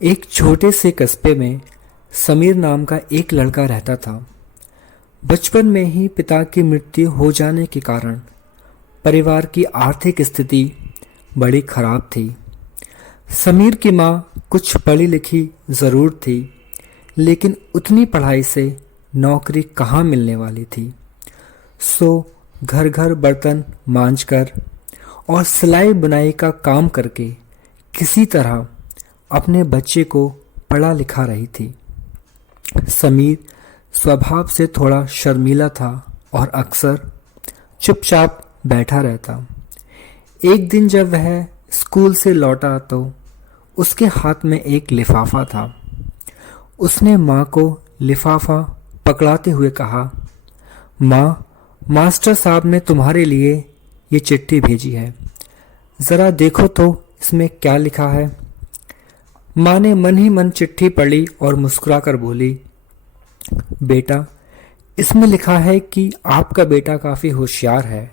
एक छोटे से कस्बे में समीर नाम का एक लड़का रहता था। बचपन में ही पिता की मृत्यु हो जाने के कारण परिवार की आर्थिक स्थिति बड़ी खराब थी। समीर की माँ कुछ पढ़ी लिखी ज़रूर थी, लेकिन उतनी पढ़ाई से नौकरी कहाँ मिलने वाली थी। सो घर घर बर्तन मांजकर और सिलाई बुनाई का काम करके किसी तरह अपने बच्चे को पढ़ा लिखा रही थी। समीर स्वभाव से थोड़ा शर्मीला था और अक्सर चुपचाप बैठा रहता। एक दिन जब वह स्कूल से लौटा तो उसके हाथ में एक लिफाफा था। उसने माँ को लिफाफा पकड़ाते हुए कहा, माँ, मास्टर साहब ने तुम्हारे लिए ये चिट्ठी भेजी है, ज़रा देखो तो इसमें क्या लिखा है। माँ ने मन ही मन चिट्ठी पढ़ी और मुस्कुराकर बोली, बेटा, इसमें लिखा है कि आपका बेटा काफ़ी होशियार है।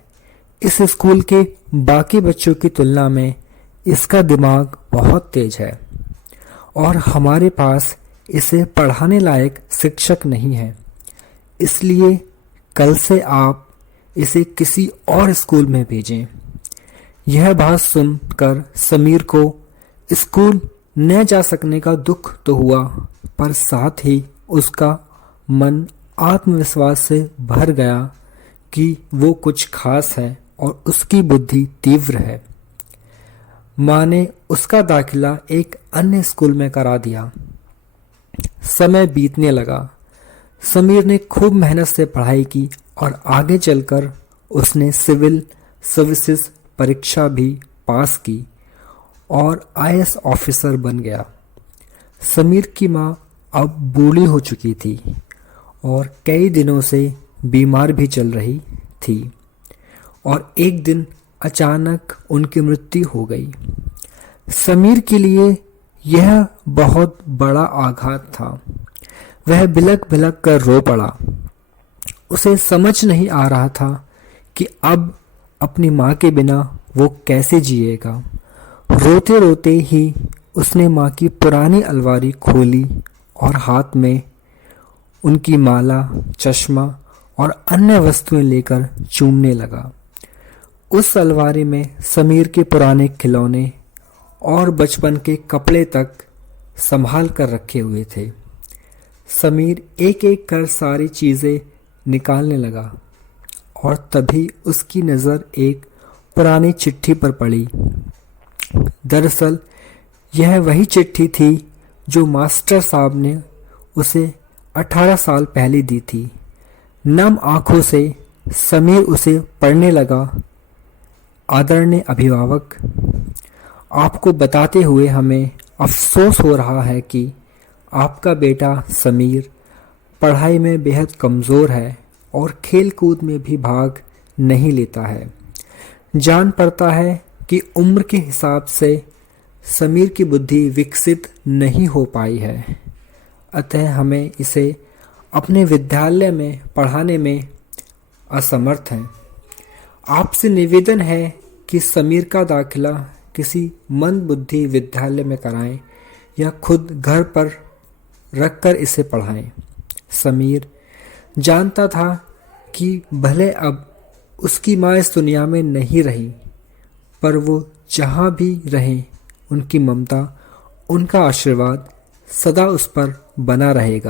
इस स्कूल के बाकी बच्चों की तुलना में इसका दिमाग बहुत तेज है और हमारे पास इसे पढ़ाने लायक शिक्षक नहीं है, इसलिए कल से आप इसे किसी और स्कूल में भेजें। यह बात सुनकर समीर को स्कूल न जा सकने का दुख तो हुआ, पर साथ ही उसका मन आत्मविश्वास से भर गया कि वो कुछ खास है और उसकी बुद्धि तीव्र है। माँ ने उसका दाखिला एक अन्य स्कूल में करा दिया। समय बीतने लगा। समीर ने खूब मेहनत से पढ़ाई की और आगे चलकर उसने सिविल सर्विसेज परीक्षा भी पास की और आईएएस ऑफिसर बन गया। समीर की माँ अब बूढ़ी हो चुकी थी और कई दिनों से बीमार भी चल रही थी और एक दिन अचानक उनकी मृत्यु हो गई। समीर के लिए यह बहुत बड़ा आघात था। वह बिलक बिलक कर रो पड़ा। उसे समझ नहीं आ रहा था कि अब अपनी माँ के बिना वो कैसे जिएगा। रोते रोते ही उसने माँ की पुरानी अलमारी खोली और हाथ में उनकी माला, चश्मा और अन्य वस्तुएं लेकर चूमने लगा। उस अलमारी में समीर के पुराने खिलौने और बचपन के कपड़े तक संभाल कर रखे हुए थे। समीर एक एक कर सारी चीज़ें निकालने लगा और तभी उसकी नज़र एक पुरानी चिट्ठी पर पड़ी। दरअसल यह वही चिट्ठी थी जो मास्टर साहब ने उसे 18 साल पहले दी थी। नम आंखों से समीर उसे पढ़ने लगा। आदरणीय अभिभावक, आपको बताते हुए हमें अफसोस हो रहा है कि आपका बेटा समीर पढ़ाई में बेहद कमज़ोर है और खेल कूद में भी भाग नहीं लेता है। जान पड़ता है कि उम्र के हिसाब से समीर की बुद्धि विकसित नहीं हो पाई है, अतः हमें इसे अपने विद्यालय में पढ़ाने में असमर्थ हैं। आपसे निवेदन है कि समीर का दाखिला किसी मंदबुद्धि विद्यालय में कराएं या खुद घर पर रखकर इसे पढ़ाएं। समीर जानता था कि भले अब उसकी माँ इस दुनिया में नहीं रही, पर वो जहाँ भी रहें उनकी ममता, उनका आशीर्वाद सदा उस पर बना रहेगा।